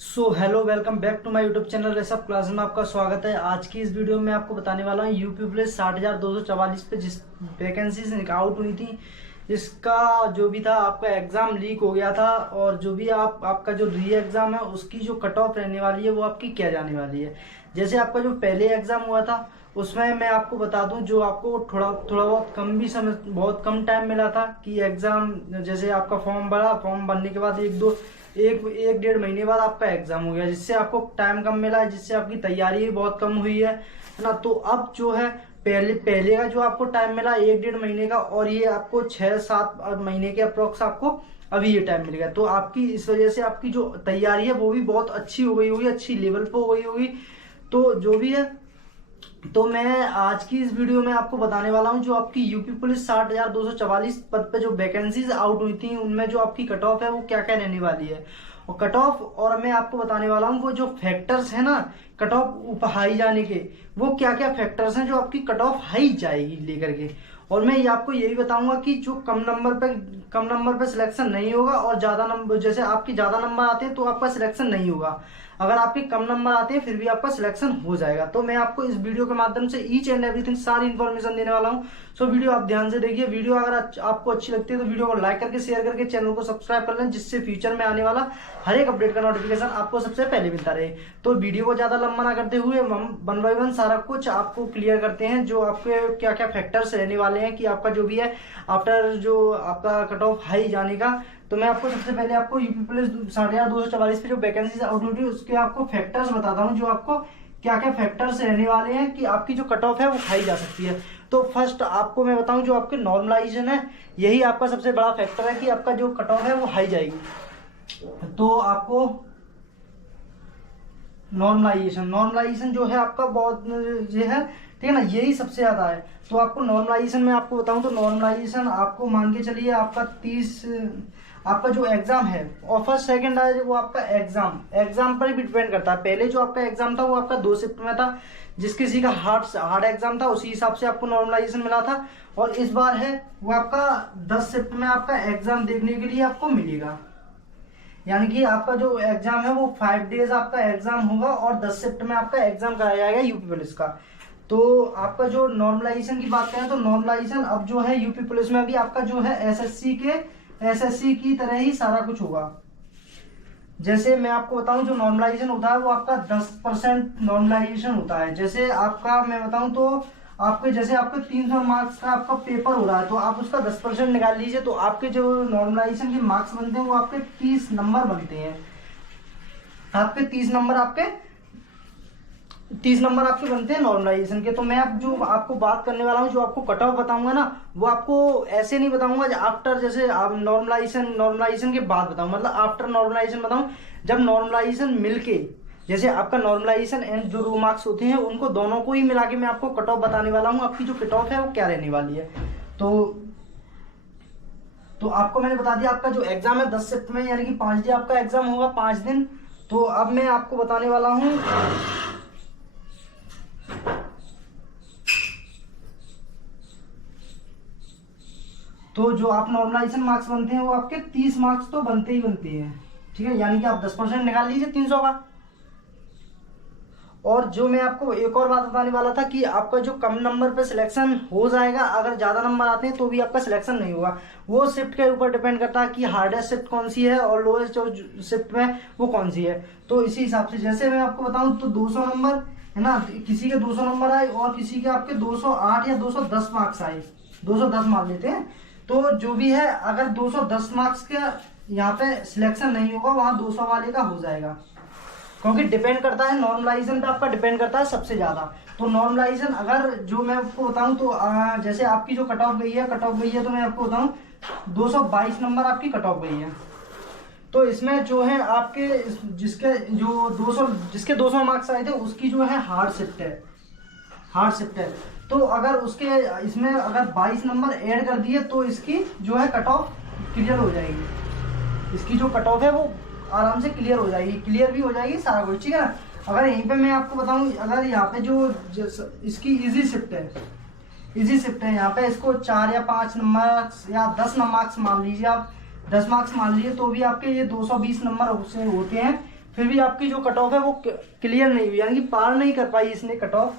Hello welcome back to my YouTube channel Rishabh class में आपका स्वागत है। आज की इस वीडियो में आपको बताने वाला हूँ यूपी पुलिस 60,244 पे जिस वैकेंसी से आउट हुई थी, जिसका जो भी था आपका एग्जाम लीक हो गया था, और जो भी आपका जो री एग्जाम है उसकी जो कट ऑफ रहने वाली है वो आपकी क्या जाने वाली है। जैसे आपका जो पहले एग्जाम हुआ था उसमें मैं आपको बता दूं, जो आपको थोड़ा थोड़ा बहुत कम भी समय, बहुत कम टाइम मिला था कि एग्जाम, जैसे आपका फॉर्म भरा, फॉर्म भरने के बाद एक डेढ़ महीने बाद आपका एग्जाम हो गया, जिससे आपको टाइम कम मिला है, जिससे आपकी तैयारी भी बहुत कम हुई है ना। तो अब जो है पहले पहले का जो आपको टाइम मिला एक डेढ़ महीने का, और ये आपको 6-7 महीने के अप्रोक्स आपको अभी ये टाइम मिल गया। तो आपकी इस वजह से आपकी जो तैयारी है वो भी बहुत अच्छी हो गई होगी, अच्छी लेवल पे हो गई होगी। तो जो भी है, तो मैं आज की इस वीडियो में आपको बताने वाला हूं जो आपकी यूपी पुलिस 60,244 पद पे जो वैकेंसीज आउट हुई थी उनमें जो आपकी कट ऑफ है वो क्या क्या रहने वाली है, और कट ऑफ, और मैं आपको बताने वाला हूं वो जो फैक्टर्स है ना कट ऑफ हाई जाने के, वो क्या क्या फैक्टर्स हैं जो आपकी कट ऑफ हाई जाएगी लेकर के। और मैं ये आपको यही बताऊंगा कि जो कम नंबर पे सिलेक्शन नहीं होगा, और ज्यादा नंबर, जैसे आपकी ज्यादा नंबर आते हैं तो आपका सिलेक्शन नहीं होगा, अगर आपके कम नंबर आते हैं फिर भी आपका सिलेक्शन हो जाएगा। तो मैं आपको इस वीडियो के माध्यम से ईच एंड एवरीथिंग सारी इन्फॉर्मेशन देने वाला हूं। सो वीडियो आप ध्यान से देखिए। वीडियो अगर आपको अच्छी लगती है तो वीडियो को लाइक करके शेयर करके चैनल को सब्सक्राइब कर लें, जिससे फ्यूचर में आने वाला हर एक अपडेट का नोटिफिकेशन आपको सबसे पहले मिलता रहे। तो वीडियो को ज्यादा लंबा ना करते हुए हम 1 बाय 1 सारा कुछ आपको क्लियर करते हैं, जो आपके क्या क्या फैक्टर्स रहने वाले हैं कि आपका जो भी है आफ्टर जो आपका कट ऑफ हाई जाने का। तो मैं आपको सबसे पहले आपको यूपी पुलिस 60,244 पे जो वैकेंसी आउट हुई थी उसके आपको फैक्टर्स बताता हूँ, जो आपको क्या क्या फैक्टर्स रहने वाले हैं कि आपकी जो कट ऑफ है वो खाई जा सकती है। तो फर्स्ट आपको मैं बताऊं, जो आपके नॉर्मलाइजेशन है यही आपका सबसे बड़ा फैक्टर है कि आपका जो कट ऑफ है वो हाई जाएगी। तो आपको नॉर्मलाइजेशन जो है आपका बहुत ये है, ठीक है ना, यही सबसे ज्यादा है। तो आपको नॉर्मलाइजेशन में आपको बताऊं तो नॉर्मलाइजेशन आपको मान के चलिए आपका 30, आपका जो एग्जाम है और फर्स्ट सेकंड है वो आपका एग्जाम पर भी डिपेंड करता है। पहले जो आपका एग्जाम था वो आपका 2 शिफ्ट में था, जिस किसी का हार्ड एग्जाम था उसी हिसाब से आपको नॉर्मलाइजेशन मिला था, और इस बार है वो आपका 10 शिफ्ट में आपका एग्जाम देखने के लिए आपको मिलेगा। यानी कि आपका जो एग्जाम है वो 5 डेज आपका एग्जाम होगा और 10 शिफ्ट में आपका एग्जाम कराया जाएगा यूपी पुलिस का। तो आपका जो नॉर्मलाइजेशन की बात करें तो नॉर्मलाइजेशन अब जो है यूपी पुलिस में भी आपका जो है एसएससी की तरह ही सारा कुछ होगा। जैसे मैं आपको बताऊं जो नॉर्मलाइजेशन होता है वो आपका 10% नॉर्मलाइजेशन होता है। जैसे आपका मैं बताऊं तो आपके जैसे आपके 300 मार्क्स का आपका पेपर हो रहा है तो आप उसका 10% निकाल लीजिए, तो आपके जो नॉर्मलाइजेशन के मार्क्स बनते हैं वो आपके 30 नंबर बनते हैं। आपके 30 नंबर आपके बनते हैं नॉर्मलाइजेशन के। तो मैं अब जो आपको बात करने वाला हूँ, जो आपको कट ऑफ बताऊंगा ना, वो आपको ऐसे नहीं बताऊंगा आफ्टर, जैसे आप नॉर्मलाइजेशन के बाद बताऊं, मतलब आफ्टर नॉर्मलाइजेशन बताऊं, जब नॉर्मलाइजेशन मिलके, जैसे आपका नॉर्मलाइजेशन एंड जो रो मार्क्स होते हैं उनको दोनों को ही मिला के मैं आपको कट ऑफ बताने वाला हूँ, आपकी जो कट ऑफ है वो क्या रहने वाली है। तो आपको मैंने बता दिया आपका जो एग्जाम है 10 शिफ्ट में, यानी कि 5 डे आपका एग्जाम होगा, 5 दिन। तो अब मैं आपको बताने वाला हूँ, तो जो आप नॉर्मलाइजेशन मार्क्स बनते हैं वो आपके 30 मार्क्स तो बनते ही बनते हैं, ठीक है, यानी कि आप 10% निकाल लीजिए 300 का। और जो मैं आपको एक और बात बताने वाला था कि आपका जो कम नंबर पे सिलेक्शन हो जाएगा, अगर ज्यादा नंबर आते हैं तो भी आपका सिलेक्शन नहीं होगा। वो शिफ्ट के ऊपर डिपेंड करता है कि हार्डेस्ट शिफ्ट कौन सी है और लोएस्ट जो शिफ्ट में वो कौन सी है। तो इसी हिसाब से जैसे मैं आपको बताऊं तो 200 नंबर है ना, किसी के 200 नंबर आए और किसी के आपके 208 या 210 मार्क्स आए, 210 मान लेते हैं। तो जो भी है, अगर 210 मार्क्स का यहाँ पे सिलेक्शन नहीं होगा, वहां 200 वाले का हो जाएगा, क्योंकि डिपेंड करता है नॉर्मलाइजेशन पे, आपका डिपेंड करता है सबसे ज्यादा। तो नॉर्मलाइजेशन अगर जो मैं आपको बताऊं तो जैसे आपकी जो कट ऑफ गई है तो मैं आपको बताऊं 222 नंबर आपकी कट ऑफ गई है। तो इसमें जो है आपके जिसके 200 मार्क्स आए थे उसकी जो है हार्ड शिफ्ट है। तो अगर उसके इसमें अगर 22 नंबर ऐड कर दिए तो इसकी जो है कट ऑफ क्लियर हो जाएगी, इसकी जो कट ऑफ है वो आराम से क्लियर हो जाएगी, क्लियर भी हो जाएगी सारा कुछ, ठीक है ना। अगर यहीं पे मैं आपको बताऊं, अगर यहाँ पे इसकी इजी शिफ्ट है यहाँ पे, इसको 4 या 5 नंबर या 10 मार्क्स मान लीजिए, आप 10 मार्क्स मान लीजिए, तो भी आपके ये 220 नंबर से होते हैं। फिर भी आपकी जो कट ऑफ है वो क्लियर नहीं हुई, यानी कि पार नहीं कर पाई इसने कट ऑफ।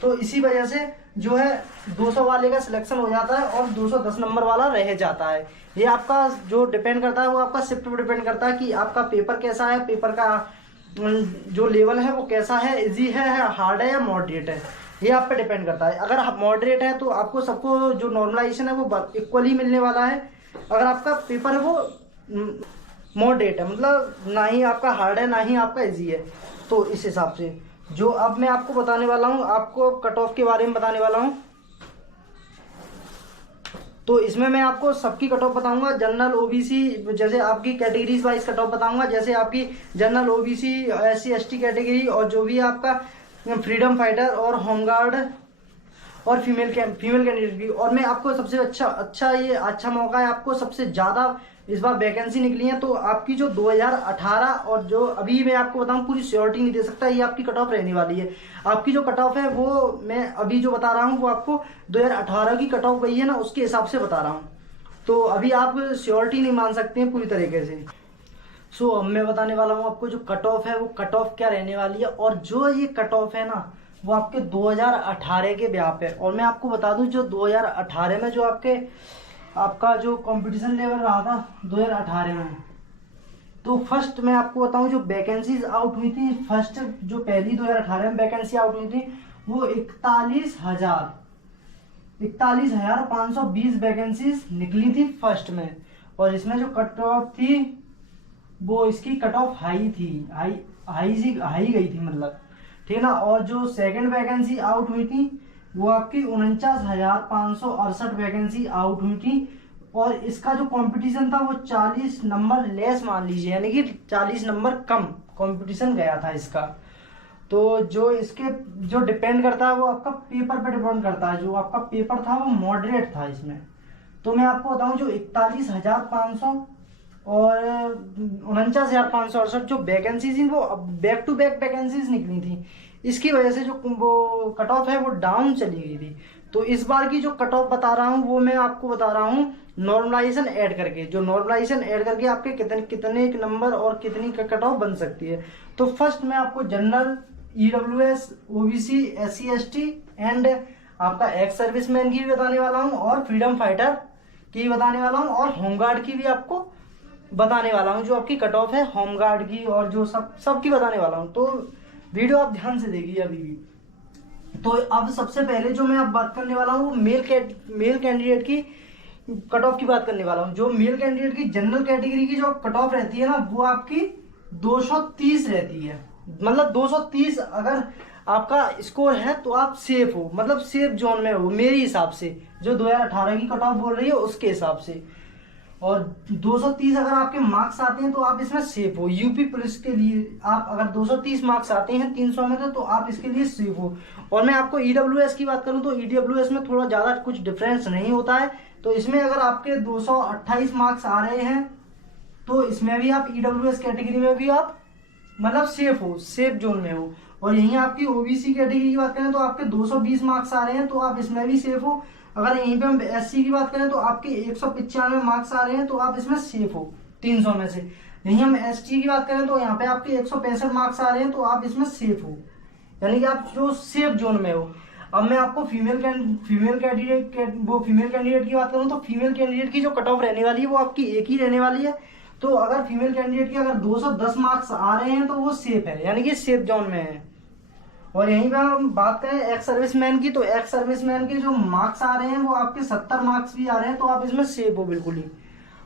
तो इसी वजह से जो है 200 वाले का सिलेक्शन हो जाता है और 210 नंबर वाला रह जाता है। ये आपका जो डिपेंड करता है वो आपका शिफ्ट पर डिपेंड करता है कि आपका पेपर कैसा है, पेपर का जो लेवल है वो कैसा है, इजी है, हार्ड है या मॉडरेट है, ये आप पे डिपेंड करता है। अगर आप मॉडरेट है तो आपको सबको जो नॉर्मलाइजेशन है वो इक्वली मिलने वाला है। अगर आपका पेपर है वो मॉडरेट है, मतलब ना ही आपका हार्ड है ना ही आपका इजी है। तो इस हिसाब से जो अब मैं आपको बताने वाला हूँ, आपको कट ऑफ के बारे में बताने वाला हूँ। तो इसमें मैं आपको सबकी कट ऑफ बताऊंगा, जनरल ओबीसी, जैसे आपकी कैटेगरीज वाइज कट ऑफ बताऊंगा, जैसे आपकी general OBC, SC ST category, और जो भी आपका फ्रीडम फाइटर और होमगार्ड और फीमेल कैंडिडेट की। और मैं आपको सबसे अच्छा मौका है, आपको सबसे ज़्यादा इस बार वैकेंसी निकली है। तो आपकी जो 2018 और जो अभी मैं आपको बताऊं, पूरी श्योरिटी नहीं दे सकता, ये आपकी कट ऑफ रहने वाली है। आपकी जो कट ऑफ है वो मैं अभी जो बता रहा हूँ वो आपको 2018 की कट ऑफ गई है ना, उसके हिसाब से बता रहा हूँ। तो अभी आप श्योरिटी नहीं मान सकते हैं पूरी तरीके से। सो अब मैं बताने वाला हूँ आपको जो कट ऑफ है वो कट ऑफ क्या रहने वाली है। और जो ये कट ऑफ है ना वो आपके 2018 के ब्याह पे। और मैं आपको बता दूं जो 2018 में जो आपका जो कंपटीशन लेवल रहा था 2018 में, तो फर्स्ट मैं आपको बताऊं जो वैकेंसीज आउट हुई थी, फर्स्ट जो पहली 2018 में वैकेंसी आउट हुई थी वो 41,520 वैकेंसीज निकली थी फर्स्ट में। और इसमें जो कट ऑफ थी वो इसकी कट ऑफ हाई थी, हाई गई थी मतलब, ठीक है ना। और जो सेकंड वैकेंसी आउट हुई थी वो आपकी 49,568 वैकेंसी आउट हुई थी। और इसका जो कंपटीशन था वो 40 नंबर लेस मान लीजिए, यानी कि 40 नंबर कम कंपटीशन गया था इसका। तो जो इसके जो डिपेंड करता है वो आपका पेपर पे डिपेंड करता है। जो आपका पेपर था वो मॉडरेट था इसमें। तो मैं आपको बताऊं जो 41,500 और 49,568 जो वैकेंसीज थी वो बैक टू बैक वैकेंसीज निकली थी, इसकी वजह से जो वो कट ऑफ है वो डाउन चली गई थी। तो इस बार की जो कट ऑफ बता रहा हूँ वो मैं आपको बता रहा हूँ नॉर्मलाइजेशन ऐड करके, जो नॉर्मलाइजेशन ऐड करके आपके कितने नंबर और कितनी कट ऑफ बन सकती है। तो फर्स्ट मैं आपको general, EWS, OBC, SC ST and आपका एक्स सर्विसमैन की भी बताने वाला हूँ और फ्रीडम फाइटर की भी बताने वाला हूँ और होमगार्ड की भी आपको बताने वाला हूँ, जो आपकी कट ऑफ है होमगार्ड की और जो सबकी बताने वाला हूँ। तो वीडियो आप ध्यान से देखिए अभी भी। तो अब सबसे पहले जो मैं अब बात करने वाला हूँ मेल कैंडिडेट की कट ऑफ की बात करने वाला हूँ। जो मेल कैंडिडेट की जनरल कैटेगरी की जो कट ऑफ रहती है ना वो आपकी 230 रहती है। मतलब 230 अगर आपका स्कोर है तो आप सेफ हो, मतलब सेफ जोन में हो मेरे हिसाब से, जो 2018 की कट ऑफ बोल रही है उसके हिसाब से। और 230 अगर आपके मार्क्स आते हैं तो आप इसमें सेफ हो। यूपी पुलिस के लिए आप अगर 230 मार्क्स आते हैं 300 में तो आप इसके लिए सेफ हो। और मैं आपको EWS की बात करूं तो EWS में थोड़ा ज़्यादा कुछ डिफरेंस नहीं होता है। तो इसमें अगर आपके 228 मार्क्स आ रहे हैं तो इसमें भी आप EWS कैटेगरी में भी आप मतलब सेफ हो, सेफ जोन में हो। और यहीं आपकी OBC कैटेगरी की बात करें तो आपके 220 मार्क्स आ रहे हैं तो आप इसमें भी सेफ हो। अगर यहीं पे हम SC की बात करें तो आपके 195 मार्क्स आ रहे हैं तो आप इसमें सेफ हो 300 में से। यहीं हम ST की बात करें तो यहाँ पे आपके 165 मार्क्स आ रहे हैं तो आप इसमें सेफ हो, यानी कि आप जो सेफ जोन में हो। अब मैं आपको फीमेल कैंडिडेट की बात करूँ तो फीमेल कैंडिडेट की जो कट ऑफ रहने वाली है वो आपकी एक ही रहने वाली है। तो अगर फीमेल कैंडिडेट के अगर 210 मार्क्स आ रहे हैं तो वो सेफ है, यानी कि सेफ जोन में है। और यहीं पे हम बात करें एक्स सर्विसमैन की, तो एक्स सर्विसमैन के जो मार्क्स आ रहे हैं वो आपके 70 मार्क्स भी आ रहे हैं तो आप इसमें सेफ हो बिल्कुल ही।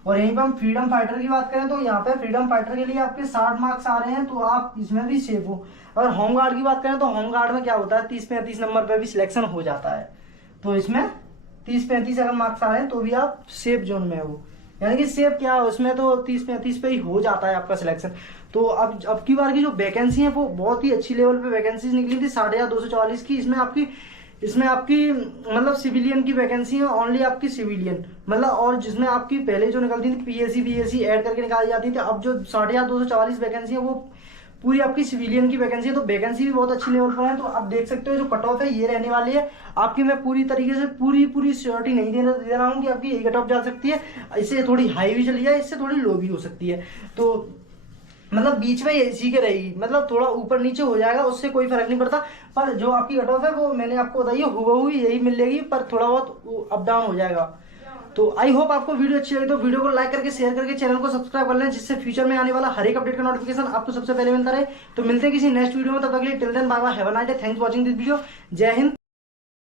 और यहीं पे हम फ्रीडम फाइटर की बात करें तो यहाँ पे फ्रीडम फाइटर के लिए आपके 60 मार्क्स आ रहे हैं तो आप इसमें भी सेफ हो। अगर होमगार्ड की बात करें तो होमगार्ड में क्या होता है 30-35 नंबर पे भी सिलेक्शन हो जाता है। तो इसमें 30-35 अगर मार्क्स आ रहे हैं तो भी आप सेफ जोन में हो, यानी कि सेफ क्या है उसमें तो 30-35 पे ही हो जाता है आपका सिलेक्शन। तो अब की बार की जो वैकेंसी है वो बहुत ही अच्छी लेवल पे वैकेंसी निकली थी 244 की। इसमें आपकी मतलब सिविलियन की वैकेंसी है, ओनली आपकी सिविलियन मतलब, और जिसमें आपकी पहले जो निकलती थी PSC BSC ऐड करके निकाली जाती थी, अब जो 244 वैकेंसी है वो पूरी आपकी सिविलियन की वैकेंसी है। तो वैकेंसी भी बहुत अच्छी लेवल पर है। तो आप देख सकते हो जो कट ऑफ है ये रहने वाली है आपकी। मैं पूरी तरीके से पूरी श्योरिटी नहीं दे रहा हूँ कि आपकी ये कट ऑफ जा सकती है, इससे थोड़ी हाई भी चली जाए, इससे थोड़ी लो भी हो सकती है। तो मतलब बीच में इसी के रहेगी, मतलब थोड़ा ऊपर नीचे हो जाएगा, उससे कोई फर्क नहीं पड़ता। पर जो आपकी कट ऑफ है वो मैंने आपको बताई है, हुबहू यही मिलेगी, पर थोड़ा बहुत अप डाउन हो जाएगा। तो आई होप आपको वीडियो अच्छी लगी, तो वीडियो को लाइक करके शेयर करके चैनल को सब्सक्राइब कर लें, जिससे फ्यूचर में आने वाला हर एक अपडेट का नोटिफिकेशन आपको सबसे पहले मिलता रहे। तो मिलते हैं किसी नेक्स्ट वीडियो में, तब तक के लिए till then bye bye, have a nice day, thanks for watching this video. जय हिंद।